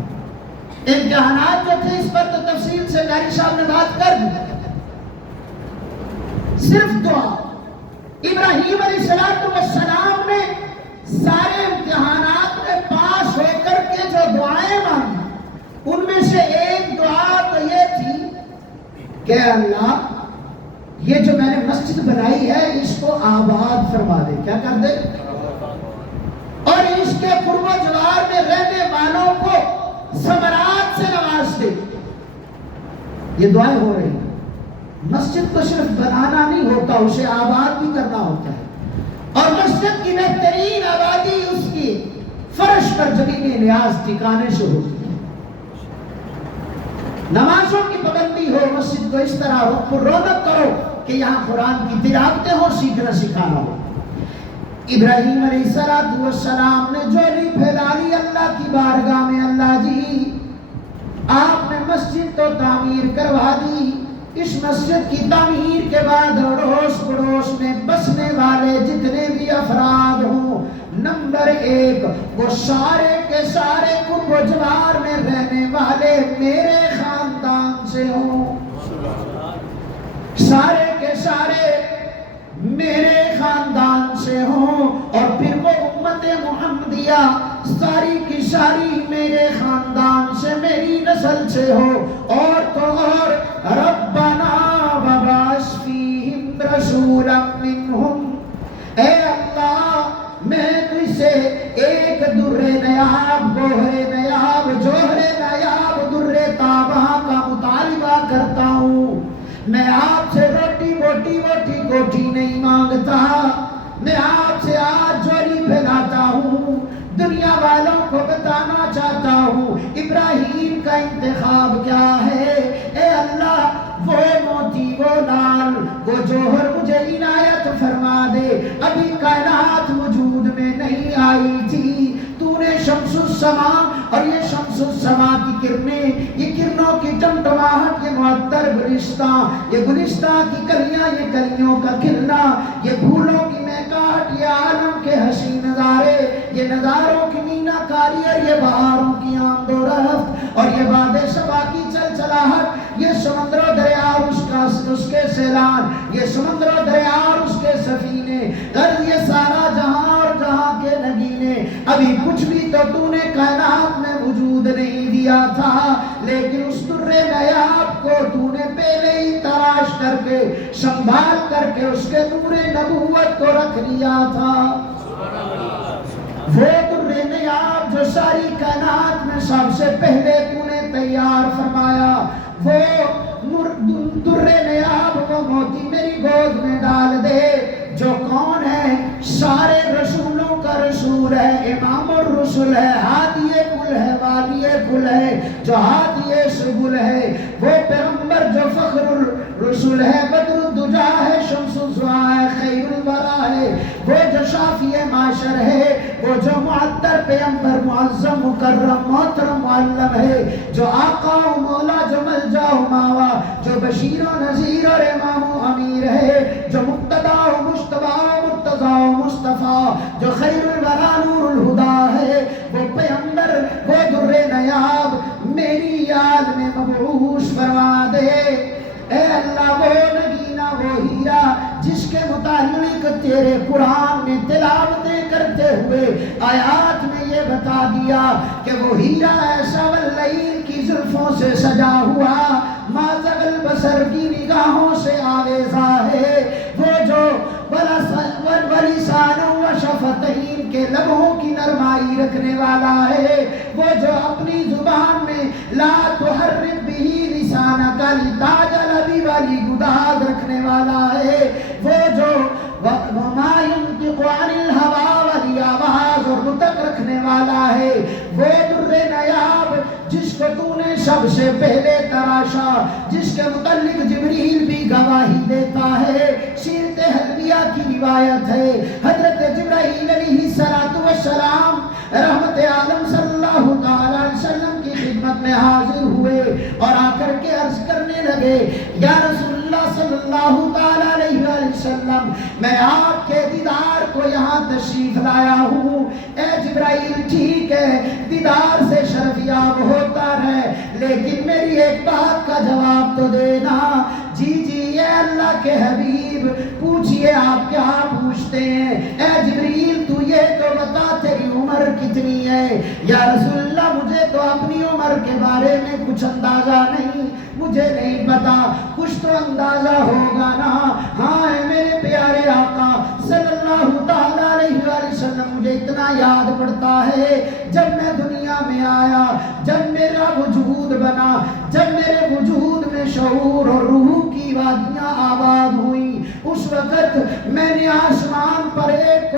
امتحانات جو تھے اس پر تو تفصیل سے قاری صاحب نے بات کر دی. صرف دعا. ابراہیم علیہ السلام نے سارے امتحانات میں پاس ہو کر کے جو دعائیں مانگی، ان میں سے ایک دعا تو یہ تھی کہ اللہ یہ جو میں نے مسجد بنائی ہے اس کو آباد فرما دے. کیا کر دے؟ اور اس کے قرب و جوار میں رہنے والوں کو ثمرات سے نواز دے. یہ دعائیں ہو رہی ہیں. مسجد کو صرف بنانا نہیں ہوتا، اسے آباد بھی کرنا ہوتا ہے. اور مسجد کی بہترین آبادی اس کی فرش پر زمین نیاز ٹھکانے سے ہوتی ہے. نمازوں کی پابندی ہو، مسجد کو اس طرح رونق کرو کہ یہاں قرآن کی تلاوتیں ہو، سیکھنا سکھانا ہو. ابراہیم علیہ السلام نے جھولی پھیلا لی اللہ کی بارگاہ میں. اللہ جی آپ نے مسجد تو تعمیر کروا دی. اس مسجد کی تعمیر کے بعد اڑوس پڑوس میں بسنے والے جتنے بھی افراد ہوں، نمبر 1 وہ سارے کے سارے قرب و جوار میں رہنے والے میرے خاندان سے ہوں، سارے کے سارے میرے خاندان سے ہوں. اور پھر وہ امت محمدیہ ساری کی ساری میرے خاندان سے، میری نسل سے ہو. اور تو اور ربنا وبعث فیہم رسولا منہم، اے اللہ میں تجھ سے ایک در نیاب، گوہر نیاب، جوہر نیاب، در تابہ کا مطالبہ کرتا ہوں. میں آپ سے روٹی بوٹی کوٹھی نہیں مانگتا. میں آپ سے آج جولی پھیلا والوں کو بتانا چاہتا ہوں ابراہیم کا انتخاب کیا ہے۔ اے اللہ وہ موتی وہ لال وہ جوہر مجھے عنایت فرما دے، ابھی کائنات وجود میں نہیں آئی تھی، تو نے شمس السما اور یہ شمس السما کی کرنیں، یہ کرنوں کی ٹمٹماہٹ، یہ معطر گلستان، یہ گلستان کی کلیاں، یہ کلیوں کا کھلنا، یہ پھولوں کی مہکاہٹ، یہ عالم کے حسین نظارے، یہ نظاروں کی مینا کاری اور یہ بہاروں کی آمد و رفت اور یہ باد صبا کی چلچلاہٹ، یہ سمندر و دریا اور اس کے سیلان، یہ سمندر و دریا اور اس کے سفینے، غرض یہ سارا جہاں اور جہاں کے نگینے، ابھی کچھ بھی تو نے کائنات میں وجود نہیں دیا تھا، لیکن اس در نیاب کو تو نے پہلے ہی تراش کر کے سنبھال کر کے اس کے نور نبوت کو رکھ لیا تھا۔ وہ در نیاب جو ساری کائنات میں سب سے پہلے تو نے تیار فرمایا، وہ در نیاب وہ موتی میری گود میں ڈال دے، جو کون ہے؟ سارے رسولوں کا رسول ہے، امام الرسل ہے، ہادی کل ہے، والی کل ہے، جو ہادی سبل ہے، وہ پیغمبر جو فخر الرسل ہے، بدر الدجا ہے، شمس الضحیٰ ہے، خیر الورا ہے، وہ جو شافی معاشر ہے، وہ جو معطر پیغمبر معظم مکرم محترم معلم ہے، جو آقا و مولا، جو ملجا و ماوا، جو بشیر و نذیر اور امام و امیر ہے، جو مقتدا و مجتبی و مرتضی و مصطفیٰ، جو خیر الورا نور الہدا ہے، وہ پیغمبر وہ در نیاب میری یاد میں مبعوث فرما دے۔ اے اللہ وہ نگینہ وہ ہیرا جس کے متعلق تیرے قرآن میں تلاوتیں کرتے ہوئے آیات میں یہ بتا دیا کہ وہ ہیرا ایسا واللیل کی زلفوں سے سجا ہوا، ما زغ البصر کی نگاہوں سے آویزا ہے، وہ جو ولسان و شفتین کے لبوں کی نرمائی رکھنے والا ہے، وہ جو اپنی زبان میں لا تحرک بہ لسانک لتعجل بہ والی گداز رکھنے والا ہے، وہ جو وما ينطق عن الهوى والی آواز اور نطق رکھنے والا ہے، وہ در نیاب جس کو تو نے سب سے پہلے تراشا، جس کے متعلق جبریل بھی گواہی دیتا ہے۔ سیرت حلبیہ کی روایت ہے، حضرت جبرائیل علیہ السلام رحمت عالم صلی اللہ تعالی علیہ وسلم کی خدمت میں حاضر ہوئے اور آ کر کے عرض کرنے لگے، یا رسول اللہ صلی اللہ تعالی علیہ وسلم، میں آپ کے دیدار کو یہاں تشریف لایا ہوں۔ اے جبرائیل ٹھیک ہے دیدار سے شرف یاب ہوتا رہے، لیکن میری ایک بات کا جواب تو دینا۔ جی جی اے اللہ کے حبیب پوچھئے آپ کیا پوچھتے ہیں؟ اے جبریل تو یہ تو بتا تیری عمر کتنی ہے؟ یا رسول اللہ مجھے تو اپنی عمر کے بارے میں کچھ اندازہ نہیں، مجھے نہیں پتا، کچھ تو اندازہ ہوگا نا۔ ہاں اے میرے پیارے آقا صلی اللہ تعالی علیہ وآلہ وسلم، مجھے اتنا یاد پڑتا ہے جب میں دنیا میں آیا، جب میرا وجود بنا، جب میرے وجود میں شعور اور روح کی وادیاں آباد ہوئیں، اس وقت میں نے آسمان پر ایک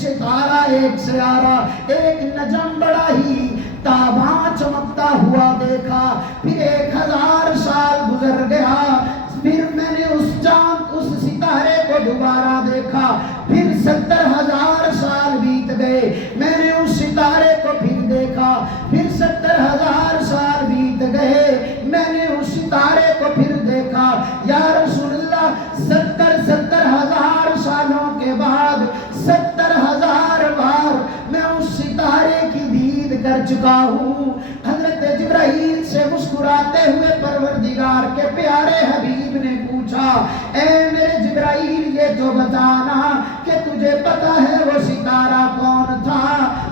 ستارہ، ایک سیارہ، ایک نجم بڑا ہی تاباں چمکتا ہوا دیکھا۔ پھر 1000 سال گزر گیا، پھر میں نے اس چاند اس ستارے کو دوبارہ دیکھا، پھر 70,000 سال بیت گئے، میں نے اس ستارے کو پھر دیکھا، پھر 70,000 سال بیت گئے، میں نے اس ستارے کو پھر دیکھا۔ یا رسول اللہ 70,000 سالوں کے بعد 70,000 بار میں اس ستارے کی دید کر چکا ہوں۔ حضرت جبرائیل سے مسکراتے ہوئے پروردگار کے پیارے حبیب نے پوچھا، اے میرے جبرائیل یہ تو بتانا کہ تجھے پتا ہے وہ ستارہ کون تھا؟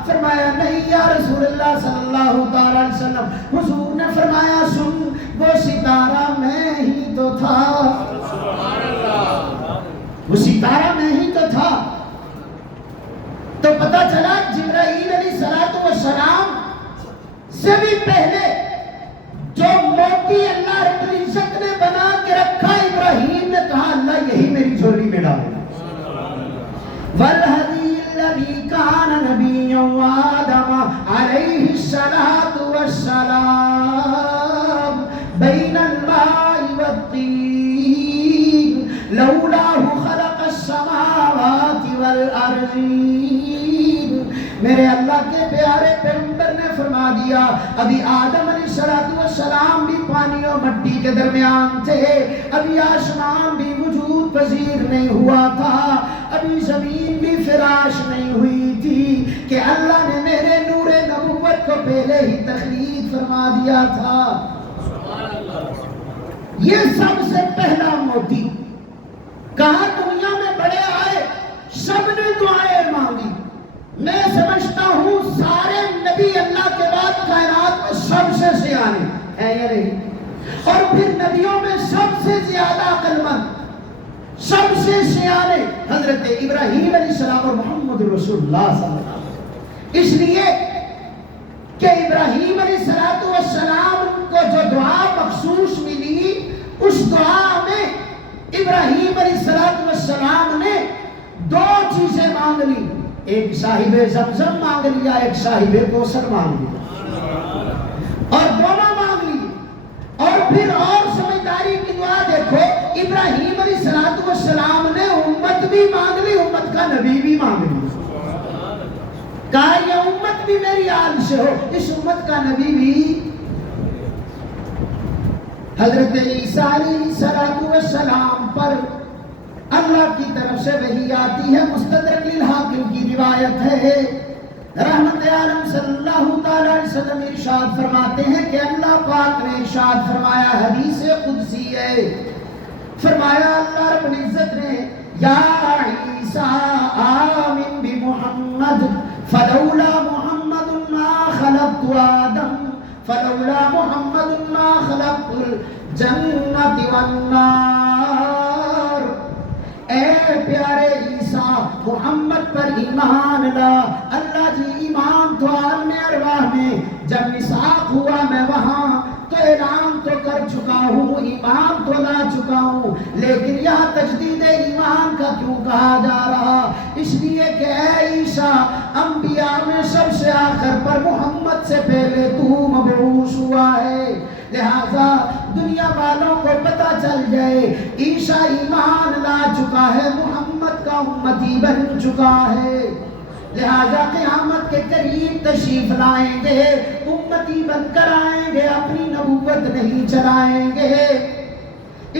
فرمایا نہیں یا رسول اللہ صلی اللہ تعالی علیہ وسلم۔ حضور نے فرمایا سن، وہ ستارہ میں ہی تو تھا، وہ ستارہ میں ہی تو تھا۔ تو پتہ چلا جبرائیل علیہ السلام سے بھی پہلے جو موتی اللہ رب العزت نے بنا کے رکھا، ابراہیم نے کہا اللہ یہی میری جھولی میں ڈالو۔ وَالْهَدِيِ الَّذِي کان نبیا وآدم علیہ الصلاۃ والسلام بین الماء والطین لولاه خلق السماوات والارضین۔ میرے اللہ کے پیارے پیغمبر نے فرما دیا ابھی آدم علیہ السلام بھی پانی اور مٹی کے درمیان تھے، ابھی آسمان بھی وجود پذیر نہیں ہوا تھا، ابھی زمین بھی فراش نہیں ہوئی تھی کہ اللہ نے میرے نور نبوت کو پہلے ہی تخلیق فرما دیا تھا۔ یہ سب سے پہلا موتی کہاں دنیا میں بڑے آئے، سب نے دعائیں مانگی۔ میں سمجھتا ہوں سارے نبی اللہ کے بعد کائنات میں سب سے سیانے ہیں یا نہیں، اور پھر نبیوں میں سب سے زیادہ عقل مند، سب سے سیانے حضرت ابراہیم علیہ السلام اور محمد رسول اللہ صلی اللہ علیہ وسلم۔ اس لیے کہ ابراہیم علیہ السلام کو جو دعا مخصوص ملی، اس دعا میں ابراہیم علیہ السلام نے دو چیزیں مانگ لی، ایک صاحب زمزم مانگ لیا، ایک صاحب کوثر مانگ لیا، اور دونوں مانگ لی۔ اور پھر اور سمجھداری کی دعا دیکھو، ابراہیم علیہ السلام نے امت بھی مانگ لی، امت کا نبی بھی مانگ لی، کہا یہ امت بھی میری آل سے ہو، اس امت کا نبی بھی۔ حضرت عیسیٰ علیہ السلام پر اللہ کی طرف سے وحی آتی ہے، مستدرک للحاکم کی روایت ہے، رحمت عالم صلی اللہ تعالی علیہ وسلم ارشاد فرماتے ہیں کہ اللہ پاک نے ارشاد فرمایا، حدیث قدسی ہے، فرمایا اللہ رب العزت نے یا عیسیٰ آمن بمحمد فلولا محمد ما خلقت آدم فلولا محمد ما خلقت الجنت والنار۔ اے پیارے عیسیٰ محمد پر ایمان لا، اللہ جی ایمان تو عالم ارواح میں جب مساق ہوا میں وہاں تو اعلان تو کر چکا ہوں، ایمان تو لا چکا ہوں، لیکن یہاں تجدید ایمان کا کیوں کہا جا رہا؟ اس لیے کہ اے عیسیٰ انبیاء میں سب سے آخر پر محمد سے پہلے تو مبعوث ہوا ہے، لہذا دنیا والوں کو پتہ چل جائے عیسیٰ ایمان لا چکا ہے، محمد کا امتی بن چکا ہے، لہذا قیامت کے قریب تشریف لائیں گے، امتی بن کر آئیں گے، اپنی نبوت نہیں چلائیں گے۔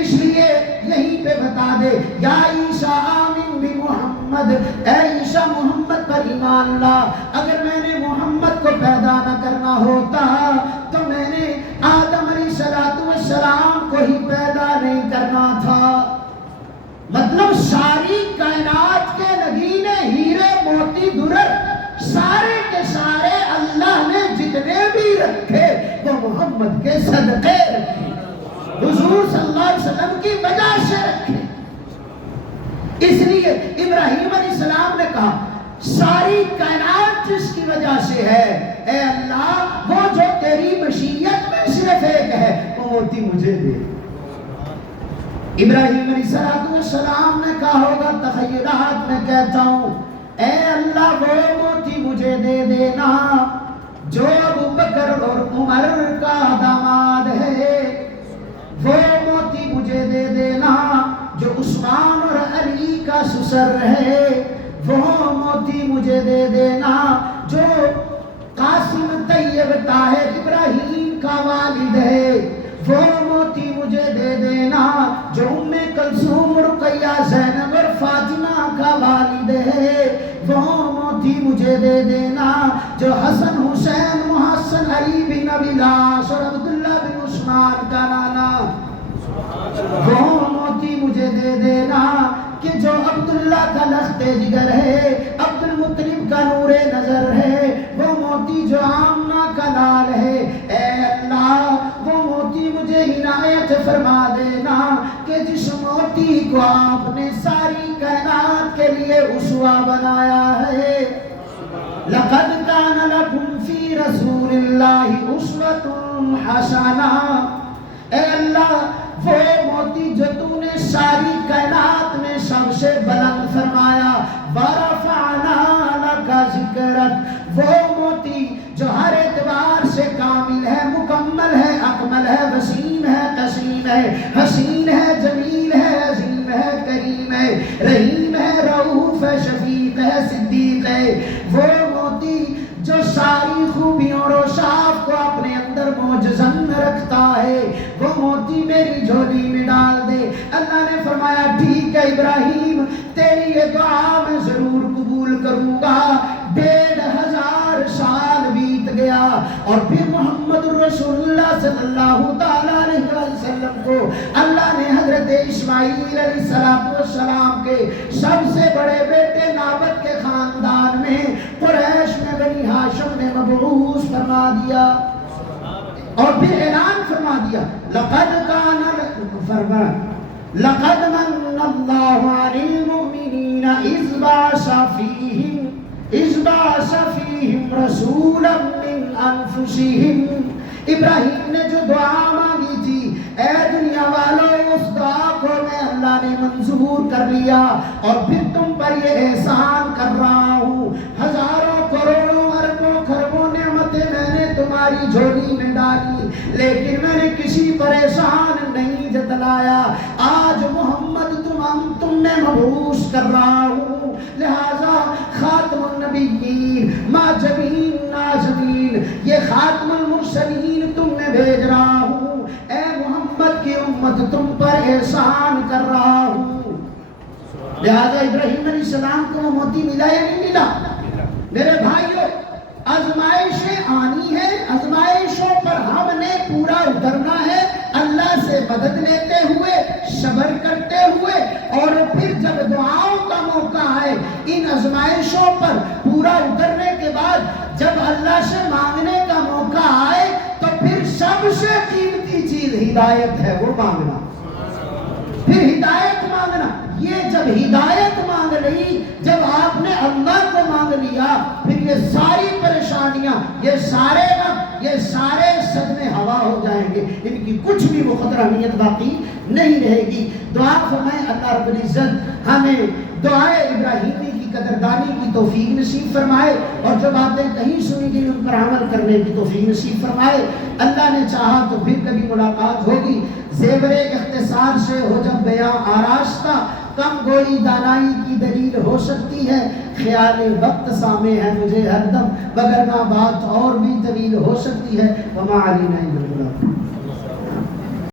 اس لیے یہیں پہ بتا دے یا عیسیٰ آمین بمحمد، اے عیسیٰ محمد پر ایمان لا۔ اگر میں نے محمد کو پیدا نہ کرنا ہوتا تو میں نے آدم علیہ السلام کو ہی پیدا نہیں کرنا تھا۔ مطلب ساری کائنات کے نگینے ہیرے موتی درر سارے کے سارے اللہ نے جتنے بھی رکھے وہ محمد کے صدقے رکھے، حضور صلی اللہ علیہ وسلم کی وجہ سے رکھے۔ اس لیے ابراہیم علیہ السلام نے کہا ساری کائنات جس کی وجہ سے ہے، اے اللہ وہ جو تیری مشیت میں صرف ایک ہے وہ موتی مجھے دے۔ ابراہیم علیہ السلام نے کہا ہوگا تخیلات میں کہتا ہوں، اے اللہ وہ موتی مجھے دے دینا جو ابو بکر اور عمر کا داماد ہے، وہ موتی مجھے دے دینا جو عثمان اور علی کا سسر ہے، وہ موتی مجھے دے دینا جو قاسم طیب طاہر ابراہیم کا والد ہے، وہ موتی مجھے دے دینا جو ام کلثوم رقیہ زینب اور فاطمہ کا والد ہے، وہ موتی مجھے دے دینا جو حسن حسین محسن علی بن ابی لاس اور عبداللہ بن عثمان کا نانا، وہ موتی مجھے دے دینا کہ جو عبداللہ کا لخت جگر ہے، عبد المطلب کا نور نظر ہے، وہ موتی جو آمنہ کا لال ہے، اے اللہ وہ موتی مجھے عنایت فرما دینا کہ جس موتی کو آپ نے ساری کائنات کے لیے اسوہ بنایا ہے۔ لَقَدْ كَانَ لَكُمْ فِي رَسُولِ اللَّهِ أُسْوَةٌ حَسَنَةٌ، اے اللہ وہ موتی جو تو نے ساری کائنات میں سب سے بلند فرمایا، وَرَفَعْنَا لَكَ کا ذکرت، وہ موتی جو ہر اعتبار سے کامل ہے، مکمل ہے، اکمل ہے، وسیم ہے، قسیم ہے، حسین ہے، جمیل ہے، عظیم ہے، کریم ہے، رحیم ہے، رؤوف ہے، شفیق ہے، صدیق ہے، وہ موتی جو ساری خوبیوں اور اوصاف کو اپنے اندر موجزن رکھتا ہے، وہ موتی میری جھولی میں ڈال دے۔ اللہ نے فرمایا ٹھیک ہے ابراہیم، تیری یہ دعا میں ضرور قبول کروں گا۔ 1500 سال بیت گیا اور پھر محمد رسول اللہ صلی اللہ تعالیٰ علیہ وسلم کو اللہ نے حضرت اسماعیل علیہ السلام کے سب سے بڑے بیٹے نابت کے خاندان میں قریش میں بنی ہاشم میں مبعوث فرما دیا، اور پھر اعلان فرما دیا لقد من اللہ علی المؤمنین اذ بعث فیہم رسولا من انفسہم۔ ابراہیم نے جو دعا مانگی تھی، اے دنیا والوں، اس دعا کو میں اللہ نے منظور کر لیا، اور پھر تم پر یہ احسان کر رہا ہوں، ہزاروں کروڑوں اربوں خربوں نعمتیں میں نے تمہاری جھولی میں ڈالی، لیکن میں نے کسی پر احسان نہیں جتلایا۔ آج محمد تم میں مبعوث کر رہا ہوں، لہذا خاتم النبیین ماجبین نازمین، یہ خاتم المرسلین تم میں بھیج رہا ہوں، اے محمد کی امت تم پر احسان کر رہا ہوں۔ لہذا ابراہیم علیہ السلام کو وہ موتی ملا یا نہیں ملا؟ میرے بھائیوں، آزمائشیں آنی ہے، آزمائشوں پر ہم نے پورا اترنا ہے، اللہ سے مدد لیتے ہوئے، صبر کرتے ہوئے، اور پھر جب دعاؤں کا موقع آئے، ان آزمائشوں پر پورا اترنے کے بعد جب اللہ سے مانگنے کا موقع آئے تو پھر سب سے قیمتی چیز ہدایت ہے، وہ مانگنا، پھر ہدایت مانگنا۔ یہ جب ہدایت مانگ لی، جب آپ نے اللہ کو مانگ لیا، پھر یہ ساری پریشانیاں، یہ سارے غم، یہ سارے صدمے ہوا ہو جائیں گے، ان کی کچھ بھی مقدر اہمیت باقی نہیں رہے گی۔ دعا فرمائے اللہ رب العزت ہمیں دعائے ابراہیمی کی قدردانی کی توفیق نصیب فرمائے، اور جو باتیں کہیں سنی گئی ان پر عمل کرنے کی توفیق نصیب فرمائے۔ اللہ نے چاہا تو پھر کبھی ملاقات ہوگی، زیور اختصار سے ہو جب بیان آراستہ، کم گوئی دانائی کی دلیل ہو سکتی ہے، خیال وقت سامع ہے مجھے ہر دم، وگرنہ بات اور بھی طویل ہو سکتی ہے۔ وما علینا الا البلاغ۔